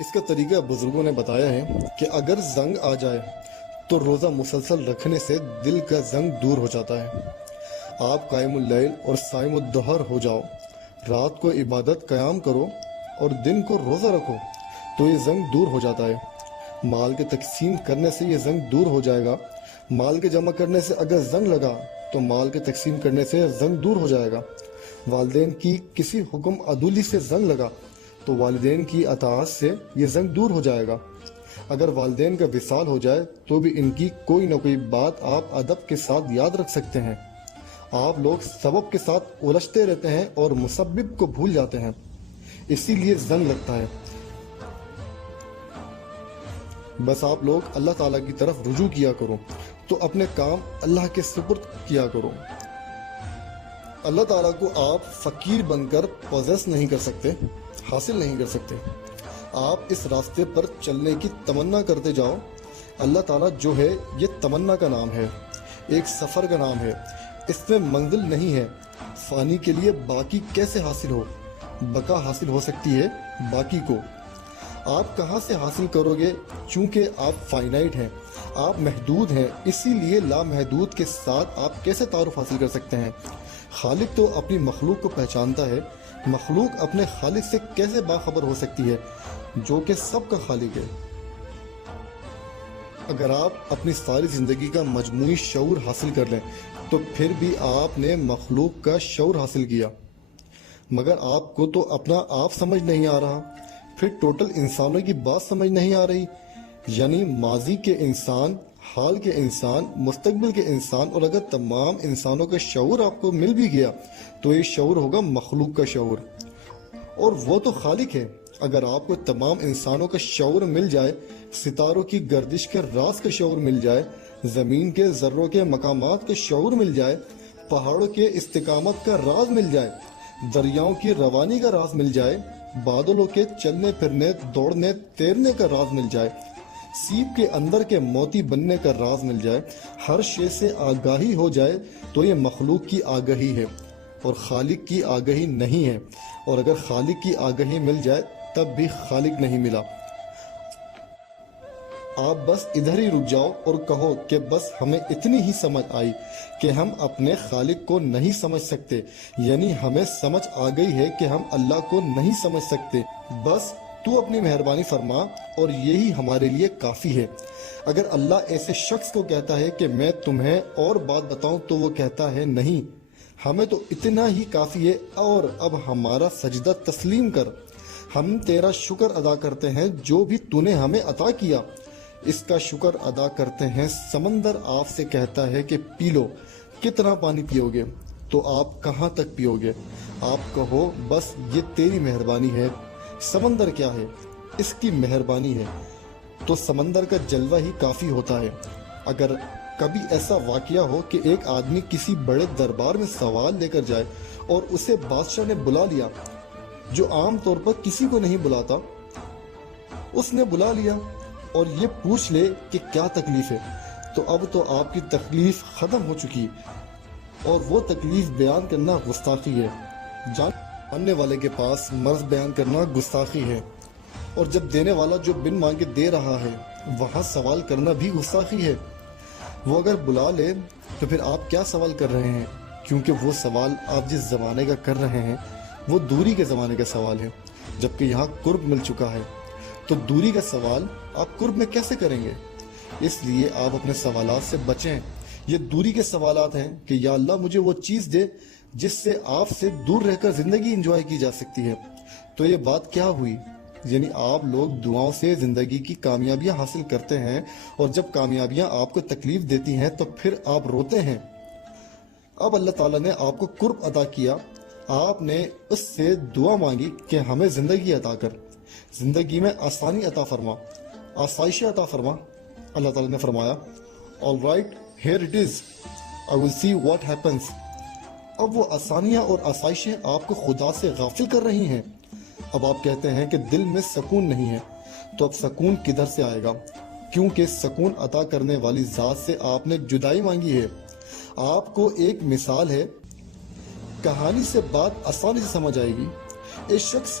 اس کا طریقہ بزرگوں نے بتایا ہے کہ اگر زنگ آ جائے تو روزہ مسلسل رکھنے سے دل کا زنگ دور ہو جاتا ہے۔ آپ قائم اللیل اور صائم الدہر ہو جاؤ، رات کو عبادت قیام کرو اور دن کو روزہ رکھو تو یہ زنگ دور ہو جاتا ہے۔ مال کے تقسیم کرنے سے یہ زنگ دور ہو جائے گا۔ مال کے جمع کرنے سے اگر زنگ لگا تو مال کے تقسیم کرنے سے زنگ دور ہو جائے گا۔ والدین کی کسی حکم عدولی سے زنگ لگا تو والدین کی اطاعت سے یہ زنگ دور ہو جائے گا۔ اگر والدین کا وصال ہو جائے تو بھی ان کی کوئی نہ کوئی بات آپ ادب کے ساتھ یاد رکھ سکتے ہیں۔ آپ لوگ سبب کے ساتھ الجھتے رہتے ہیں اور مسبب کو بھول جاتے ہیں، اسی لیے زنگ لگتا ہے۔ بس آپ لوگ اللہ تعالیٰ کی طرف رجوع کیا کرو تو اپنے کام اللہ کے سپرد کیا کرو۔ اللہ تعالیٰ کو آپ فقیر بن کر پوزیس نہیں کر سکتے، حاصل نہیں کر سکتے۔ آپ اس راستے پر چلنے کی تمنا کرتے جاؤ۔ اللہ تعالیٰ جو ہے یہ تمنا کا نام ہے، ایک سفر کا نام ہے، اس میں منزل نہیں ہے۔ فانی کے لیے باقی کیسے حاصل ہو؟ بقا حاصل ہو سکتی ہے باقی کو۔ آپ کہاں سے حاصل کرو گے؟ چونکہ آپ فائنائٹ ہیں، آپ محدود ہیں، اسی لیے لامحدود کے ساتھ آپ کیسے تعارف حاصل کر سکتے ہیں؟ خالق تو اپنی مخلوق کو پہچانتا ہے، مخلوق اپنے خالق سے کیسے باخبر ہو سکتی ہے جو کہ سب کا خالق ہے؟ اگر آپ اپنی ساری زندگی کا مجموعی شعور حاصل کر لیں تو پھر بھی آپ نے مخلوق کا شعور حاصل کیا، مگر آپ کو تو اپنا آپ سمجھ نہیں آ رہا، پھر ٹوٹل انسانوں کی بات سمجھ نہیں آ رہی، یعنی ماضی کے انسان، حال کے انسان، مستقبل کے انسان، اور اگر تمام انسانوں کا شعور آپ کو مل بھی گیا تو یہ شعور ہوگا مخلوق کا شعور، اور وہ تو خالق ہے۔ اگر آپ کو تمام انسانوں کا شعور مل جائے، ستاروں کی گردش کے راز کا شعور مل جائے، زمین کے ذروں کے مقامات کا شعور مل جائے، پہاڑوں کے استقامت کا راز مل جائے، دریاؤں کی روانی کا راز مل جائے، بادلوں کے چلنے پھرنے، دوڑنے تیرنے کا راز مل جائے، سیپ کے اندر کے موتی بننے کا راز مل جائے، ہر شے سے آگاہی ہو جائے تو یہ مخلوق کی آگاہی ہے اور خالق کی آگاہی نہیں ہے، اور اگر خالق کی آگاہی مل جائے تب بھی خالق نہیں ملا۔ آپ بس ادھر ہی رک جاؤ اور کہو کہ بس ہمیں اتنی ہی سمجھ آئی کہ ہم اپنے خالق کو نہیں سمجھ سکتے، یعنی ہمیں سمجھ آ گئی ہے کہ ہم اللہ کو نہیں سمجھ سکتے، بس تو اپنی مہربانی فرما اور یہی ہمارے لیے کافی ہے۔ اگر اللہ ایسے شخص کو کہتا ہے کہ میں تمہیں اور بات بتاؤں تو وہ کہتا ہے نہیں، ہمیں تو اتنا ہی کافی ہے، اور اب ہمارا سجدہ تسلیم کر، ہم تیرا شکر ادا کرتے ہیں جو بھی تو نے ہمیں عطا کیا۔ اس کا شکر ادا کرتے ہیں۔ سمندر آپ سے کہتا ہے کہ پی لو، کتنا پانی پیو گے؟ تو آپ کہاں تک پیو گے؟ آپ کہو بس یہ تیری مہربانی ہے۔ سمندر کیا ہے؟ اس کی مہربانی ہے۔ تو سمندر کا جلوہ ہی کافی ہوتا ہے۔ اگر کبھی ایسا واقعہ ہو کہ ایک آدمی کسی بڑے دربار میں سوال لے کر جائے اور اسے بادشاہ نے بلا لیا، جو عام طور پر کسی کو نہیں بلاتا، اس نے بلا لیا اور یہ پوچھ لے کہ کیا تکلیف ہے، تو اب تو آپ کی تکلیف ختم ہو چکی، اور وہ تکلیف بیان کرنا گستاخی ہے۔ جاننے والے کے پاس مرض بیان کرنا گستاخی ہے، اور جب دینے والا جو بن مانگے دے رہا ہے وہاں سوال کرنا بھی گستاخی ہے۔ وہ اگر بلا لے تو پھر آپ کیا سوال کر رہے ہیں؟ کیونکہ وہ سوال آپ جس زمانے کا کر رہے ہیں وہ دوری کے زمانے کا سوال ہے، جبکہ یہاں قرب مل چکا ہے، تو دوری کا سوال آپ قرب میں کیسے کریں گے؟ اس لیے آپ اپنے سوالات سے بچیں۔ یہ دوری کے سوالات ہیں کہ یا اللہ مجھے وہ چیز دے جس سے آپ سے دور رہ کر زندگی انجوائے کی جا سکتی ہے۔ تو یہ بات کیا ہوئی؟ یعنی آپ لوگ دعاؤں سے زندگی کی کامیابیاں حاصل کرتے ہیں، اور جب کامیابیاں آپ کو تکلیف دیتی ہیں تو پھر آپ روتے ہیں۔ اب اللہ تعالیٰ نے آپ کو قرب عطا کیا، آپ نے اس سے دعا مانگی کہ ہمیں زندگی عطا کر، زندگی میں آسانی عطا فرما، آسائش عطا فرما۔ اللہ تعالیٰ نے فرمایا all right here it is I will see what happens۔ اب وہ آسانیاں اور آسائشیں آپ کو خدا سے غافل کر رہی ہیں۔ اب آپ کہتے ہیں کہ دل میں سکون نہیں ہے، تو اب سکون کدھر سے آئے گا؟ کیونکہ سکون عطا کرنے والی ذات سے آپ نے جدائی مانگی ہے۔ آپ کو ایک مثال ہے، کہانی سے بات آسانی سے سمجھ آئے گی۔ ایک شخص